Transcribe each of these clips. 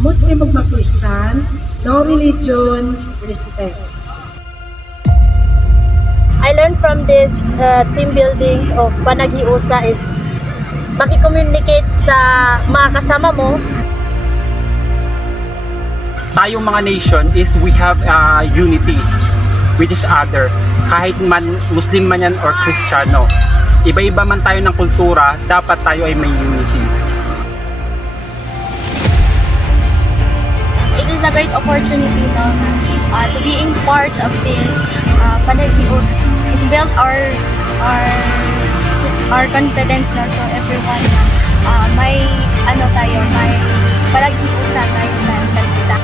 Muslim ug Christian, no religion, respect. I learned from this team building of Panagiusa is maki-communicate sa mga kasama mo. Tayong mga nation is we have unity with each other. Kahit man Muslim man yan or Kristiyano, iba-iba man tayo ng kultura, dapat tayo ay may unity. It is a great opportunity to being part of this Panagiusa. It built our confidence to everyone na may may Panagiusa tayo sa isa't isa.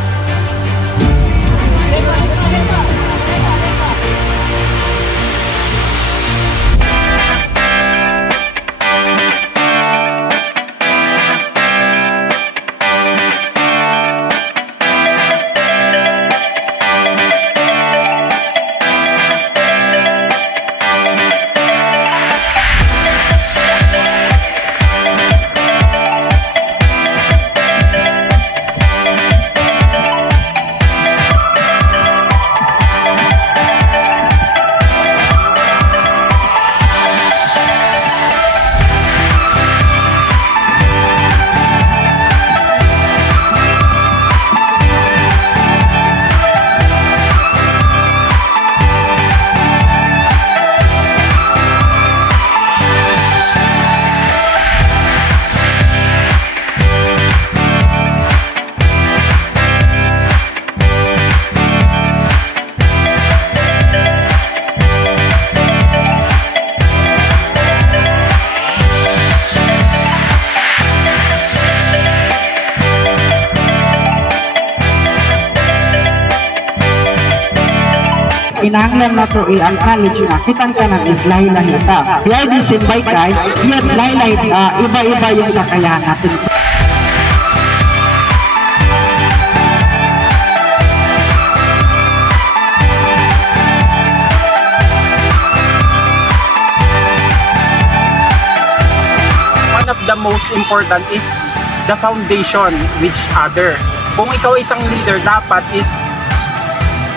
Kinahanglan na to i-acknowledge na kitang kanan is lahi-lahi ta. Kaya disimbay kay, yan lahi-lahi iba-iba yung kakayahan natin. One of the most important is the foundation with each other. Kung ikaw isang leader, dapat is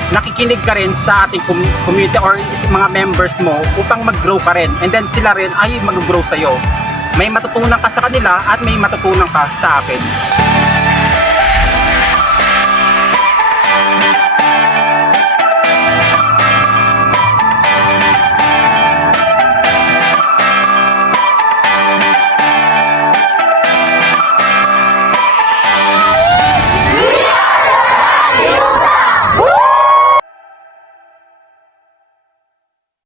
nakikinig ka rin sa ating community or mga members mo upang mag-grow ka rin, and then sila rin ay mag-grow sa'yo. May matutunan ka sa kanila at may matutunan ka sa akin.